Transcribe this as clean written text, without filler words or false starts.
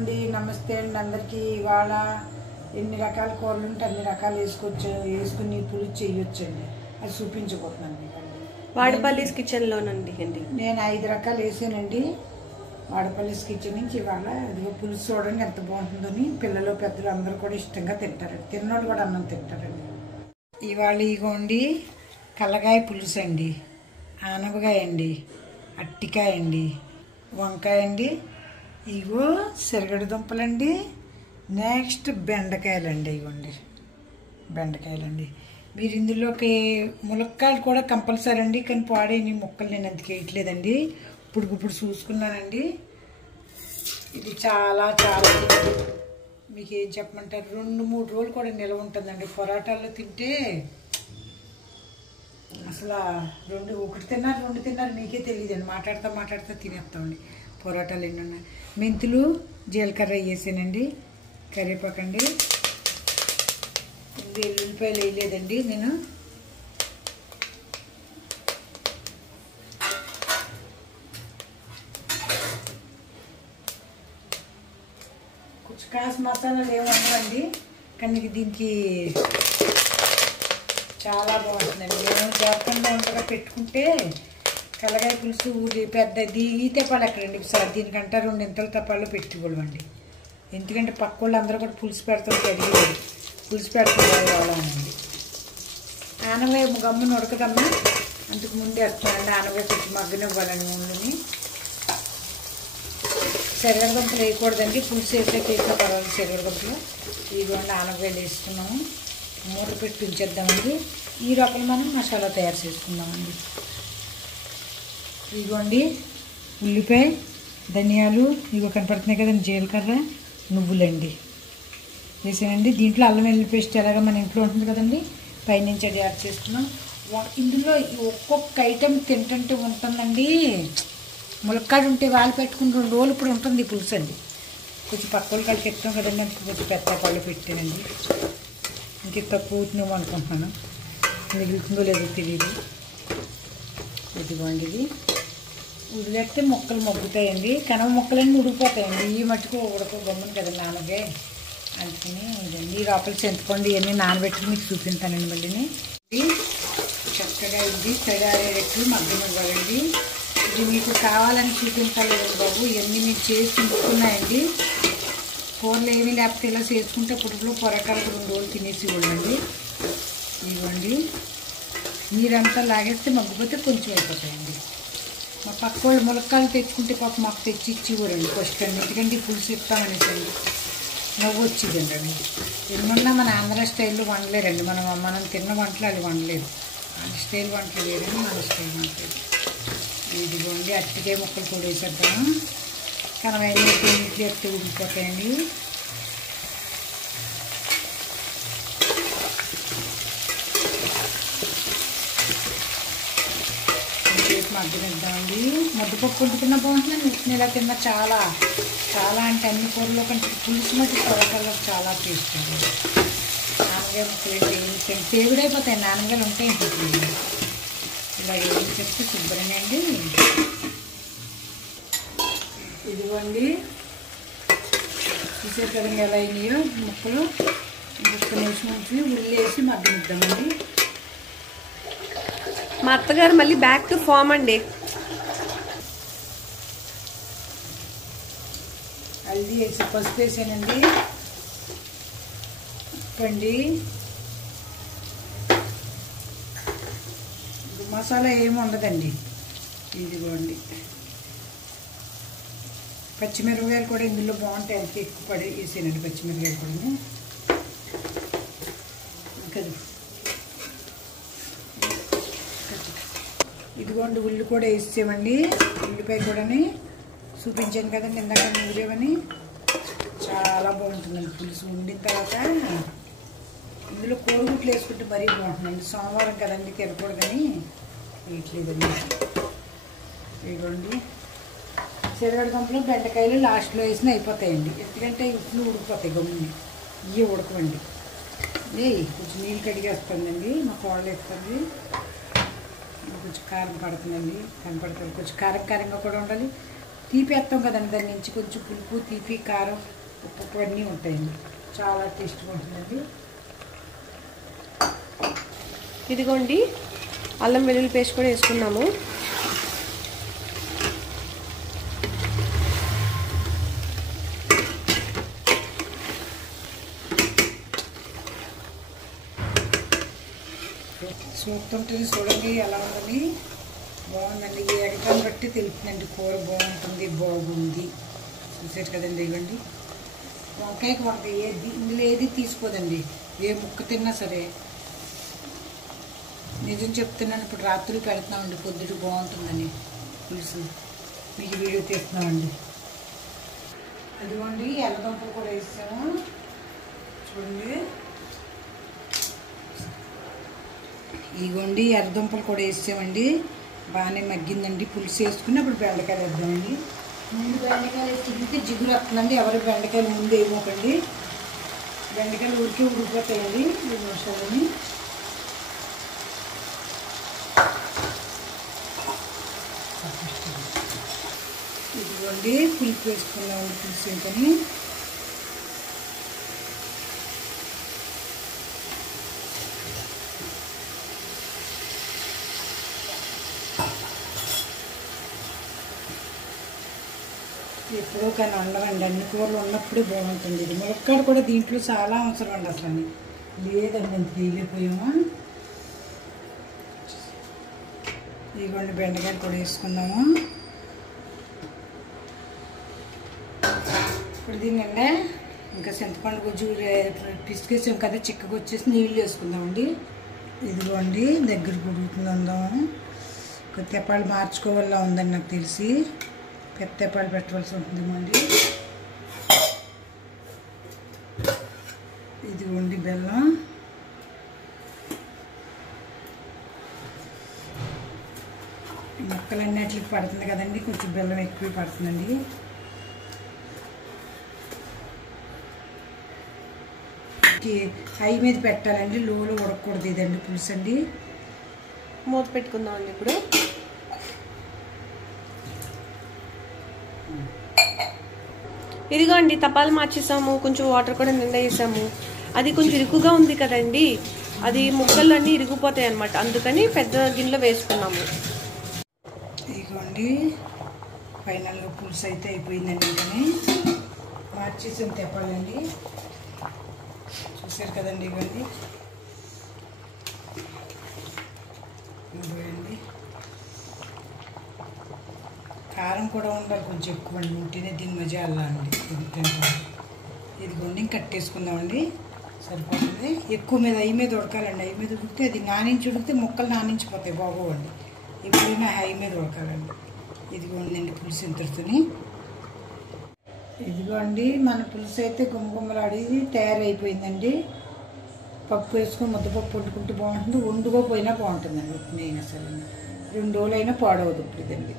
అండి నమస్తే అండి అందరికీ. ఇవాళ ఎన్ని రకాల కూరలు ఉంటే అన్ని రకాలు వేసుకుని పులుసు చేయొచ్చండి. అది చూపించబోతున్నాను మీకండి. వాడపల్లిస్ కిచెన్లోనండి. నేను 5 రకాలు వేసానండి. వాడపల్లిస్ కిచెన్ నుంచి ఇవాళ అదిగో పులుసు చూడండి ఎంత బాగుంటుందని. పిల్లలు పెద్దలు అందరూ కూడా ఇష్టంగా తింటారండి. తిన్నోళ్ళు కూడా అన్నం తింటారండి. ఇవాళ ఇగోండి కల్లగాయ పులుసు అండి, ఆనపకాయ అండి, అట్టికాయ అండి, వంకాయ అండి, ఇగో సిరగడి దుంపలండి, నెక్స్ట్ బెండకాయలండి. ఇవ్వండి బెండకాయలండి. మీరు ఇందులోకి ములక్కాయలు కూడా కంపల్సరీ అండి, కానీ పాడైన ముక్కలు నేను అంతకు వేయట్లేదండి. ఇప్పుడు చూసుకున్నానండి. ఇది చాలా చాలా మీకు ఏం చెప్పమంటారు, 2-3 రోజులు కూడా నిల్వ ఉంటుందండి. పొరాటాల్లో తింటే అసలు ఒకటి తిన్నారు 2 తిన్నారు మీకే తెలియదండి. మాట్లాడుతూ తినేస్తామండి. పొరాటాలు ఎన్ని ఉన్నాయి. మెంతులు జీలకర్ర వేసానండి, కరివేపాకండి. ఇది ఎల్లుల్లిపాయలు వేయలేదండి నేను. కొంచెం కాస్త మసాలాలు ఏమి ఉండవండి, కానీ దీనికి చాలా బాగుంటుందండి. నేను జాగ్రత్తగా ఉండగా పెట్టుకుంటే కలగాయ పులుసు పెద్దది ఈతే పాలు ఎక్కడండి సార్, దీనికంటే 2 ఇంతల తప్పాలు పెట్టుకోవాలండి. ఎందుకంటే పక్క వాళ్ళు అందరూ కూడా పులుసు పెడుతుంటే అడిగేది పులుసు పెడుతుందండి. ఆనవాయ గమ్మున ఉడకదమ్మా, అందుకు ముందే వస్తానండి. ఆనవాయ కొంచెం మగ్గనివ్వాలండి ముందుని. శనగదుంపలు వేయకూడదండి, పులుసు వేసాక వేస్తే పర్వాలేదు. శనగదుంపలు ఇదిగోండి ఆనవాయలు వేసుకున్నాము. మూత పెట్టి ఉంచేద్దామండి. ఈ రకం మనం మసాలా తయారు చేసుకుందామండి. ఇదిగోండి ఉల్లిపాయ, ధనియాలు ఇగో కనపడుతున్నాయి కదండి, జీలకర్ర, నువ్వులండి వేసానండి. దీంట్లో అల్లం వెల్లుల్లి పేస్ట్ ఎలాగ మన ఇంట్లో ఉంటుంది కదండి, పైనుంచి అది యాడ్ చేసుకున్నాం. ఇందులో ఒక్కొక్క ఐటెం తింటుంటే ఉంటుందండి. ములక్కాడు ఉంటే వాళ్ళు పెట్టుకుని 2 రోజులు ఇప్పుడు ఉంటుంది పులుసు అండి. కొంచెం పక్క వాళ్ళు కలిసి చెప్తాం కదండి, అందుకు కొంచెం పెద్ద పళ్ళు పెట్టానండి. ఇంక తక్కువ నువ్వు అనుకుంటున్నాను, మిగులుతుందో లేదో తెలియదు. ఇదిగోండి ఇది ఉడిలేస్తే ముక్కలు మగ్గుతాయండి. కనవ ముక్కలన్నీ ఉడికిపోతాయండి. ఈ మట్టుకు గమ్మును కదా నానగా అందుకని ఇదండి. ఈ లోపల చింతపండు ఇవన్నీ నానబెట్టుకుని మీకు చూపిస్తానండి. మళ్ళీ చక్కగా ఇది తయారయ్యేటట్టు మగ్గనివ్వాలండి. ఇది మీకు కావాలని చూపించలేదు బాబు, ఇవన్నీ మీకు చేసి ఉంచుకున్నాయండి. కూరలు ఏమీ లేకపోతే ఇలా చేసుకుంటే పుట్టులో పొరకాలకు 2 రోజులు తినేసి ఇవ్వండి. ఇవ్వండి నీరంతా లాగేస్తే మగ్గిపోతే కొంచెం అయిపోతాయండి. మా పక్క వాళ్ళు ములక్కాయలు తెచ్చుకుంటే పాప మాకు తెచ్చి ఇచ్చివ్వరండి ఫస్ట్ అండి. ఎందుకంటే పులుసు ఇస్తామనేసండి నవ్వు వచ్చిందండి. అది ఎన్నున్నా మన ఆంధ్ర స్టైల్లో వండలేరండి. మనం తిన్న వంటలు అది వండలేదు. మన స్టైల్ వంటలు వేరండి, మన స్టైల్ వంటలు. ఇదిగోండి అట్టికాయ ముక్కలు కూడా వేసేద్దాము. కనవైన నీళ్ళు ఎత్తి ఉడికిపోతాయండి. మగ్గనిద్దామండి. ముద్దపప్పు వండుకున్న బాగుంటుందండి, ఉప్పు ఇలా తిన్నా చాలా చాలా అంటే అన్ని కూరలో కంటే పులుసు మట్టి పొరకల్లో చాలా టేస్ట్ అండి. నాన్నగాయ ముక్కలు వేయించండి, తేగుడైపోతాయి. నాన్నగాయలు ఉంటాయి ఇలా వేయించేస్తే శుభ్రంగా అండి. ఇదిగోండి చూసారు కదండి ఎలా అయినాయో ముక్కలు. ఇంకొక నిమిషం నుంచి ఉల్లి వేసి మగ్గనిద్దామండి. మా అత్తగారు మళ్ళీ బ్యాక్ టు ఫామ్ అండి. హల్దీ వేసి పసుపు వేసానండి, ఉప్పండి. మసాలా ఏమి ఉండదండి. ఇదిగోండి పచ్చిమిరపకాయలు కూడా ఇందులో బాగుంటాయి, అంత ఎక్కువ పడి వేసానండి పచ్చిమిరపకాయలు కూడా. ఇంకా ఇదిగోండి ఉల్లి కూడా వేసేమండి. ఉల్లిపాయ కూడా చూపించాను కదండి ఇందాక నూరేమని. చాలా బాగుంటుందండి పులుసు. వండిన తర్వాత ఇందులో కోడిగుడ్లు వేసుకుంటే మరీ బాగుంటుందండి. సోమవారం కదండి తినకూడదని వేయట్లేదండి. ఇదిగోండి సిరగడి దుంపలు బెండకాయలు లాస్ట్లో వేసిన అయిపోతాయండి. ఎందుకంటే ఉప్పులు ఉడికిపోతాయి గమ్ముని, ఇవి ఉడకమండి. కొంచెం నీళ్ళు కడిగేస్తుందండి మా కోళ్ళు వేస్తుంది. కొంచెం కారం పడుతుందండి, కనపడుతుంది. కొంచెం కారం కారంగా కూడా ఉండాలి, తీపి వేస్తాం కదండి, దాని నుంచి కొంచెం పులుపు, తీపి, కారం, ఉప్పు అన్నీ ఉంటాయండి. చాలా టేస్ట్గా ఉంటుందండి. ఇదిగోండి అల్లం వెల్లుల్లి పేస్ట్ కూడా వేసుకున్నాము. చూస్తుంటుంది, చూడండి ఎలా ఉందని. బాగుందండి. ఈ ఎగటాన్ని బట్టి తెలుస్తుందండి కూర బాగుంటుంది, బాగుంది. చూసారు కదండి. ఇవ్వండి వంకాయకి వంకాయ ఇందులో ఏది తీసుకోదండి, ఏ ముక్క తిన్నా సరే. నిజం చెప్తున్నాను, ఇప్పుడు రాత్రులు పెడుతున్నామండి, పొద్దుట బాగుంటుందని పులుసు మీకు వీడియో తీస్తున్నామండి. అదిగోండి ఎర్రదుంపలు కూడా వేసాము చూడండి. ఇదిగోండి ఎర్రదుంపలు కూడా వేసామండి, బాగానే మగ్గిందండి. పులుసు వేసుకుని అప్పుడు బెండకాయలు వేద్దామండి. ముందు బెండకాయలు వేసుకుంటే జిగురు వస్తుందండి, ఎవరు బెండకాయలు ముందు వేయమోకండి. బెండకాయలు ఊరికే ఉడికిపోతాయండి 2 నిమిషాలని. ఇదిగోండి పులుపు వేసుకున్నామండి, పులుసు ఇంకని. ఎప్పుడో కానీ ఉండవండి, అన్ని కూరలు ఉన్నప్పుడు బాగుంటుంది. ఇది ములక్కాడ కూడా దీంట్లో చాలా అవసరం అండి. అసలు లేదండి, అంత తీయలేకపోయామా. ఇదిగోండి బెండకాయలు కూడా వేసుకున్నాము. ఇప్పుడు దీనిండే ఇంకా చింతపండు గుజ్జు పిసికేసాం కదా, చిక్కగా వచ్చేసి నీళ్ళు వేసుకుందామండి. ఇదిగోండి దగ్గర ఉడుకుతుందాము. ఒక తెప్పాలు మార్చుకోవాలా ఉందని నాకు తెలిసి పెద్ద తెప్పాలు పెట్టవలసి ఉంటుందండి. ఇదిగోండి బెల్లం. ముక్కలన్నిటికి పడుతుంది కదండి, కొంచెం బెల్లం ఎక్కువ పడుతుందండి. హై మీద పెట్టాలండి, లోలో ఉడకకూడదు. ఇదండి పులుసు అండి. మూత పెట్టుకుందామండి. ఇప్పుడు ఇదిగోండి తపాలు మార్చేసాము, కొంచెం వాటర్ కూడా నిండా వేసాము. అది కొంచెం ఇరుకుగా ఉంది కదండి, అది ముక్కలు అన్నీ ఇరిగిపోతాయి అన్నమాట, అందుకని పెద్ద గిన్నెలో వేసుకున్నాము. ఇదిగోండి ఫైనల్గా పులుసు అయితే అయిపోయిందండి. ఇంకని మార్చేసాం తెప్పాలండి. చూసారు కదండి. ఇవ్వండి ఇవ్వండి. కారం కూడా ఉండాలి కొంచెం ఎక్కువ అండి, ఉంటేనే దీని మజా అలా అండి. ఇదిగోండి కట్టేసుకుందామండి, సరిపోతుంది. ఎక్కువ మీద హై మీద ఉడకాలండి. హై మీద ఉడికితే అది నానించి ఉడికితే ముక్కలు నానించిపోతాయి, బాగోవండి. ఎప్పుడైనా హై మీద ఉడకాలండి. ఇదిగోండి పులుసు ఇంతటితోని. ఇదిగోండి మన పులుసు అయితే గుమ్మగుమ్మలాడి తయారైపోయిందండి. పప్పు వేసుకొని ముద్దపప్పు వండుకుంటే బాగుంటుంది, వండుకోపోయినా బాగుంటుందండి. నేను అసలు 2 రోజులైనా పాడవదు ఇప్పుడు ఇదండి.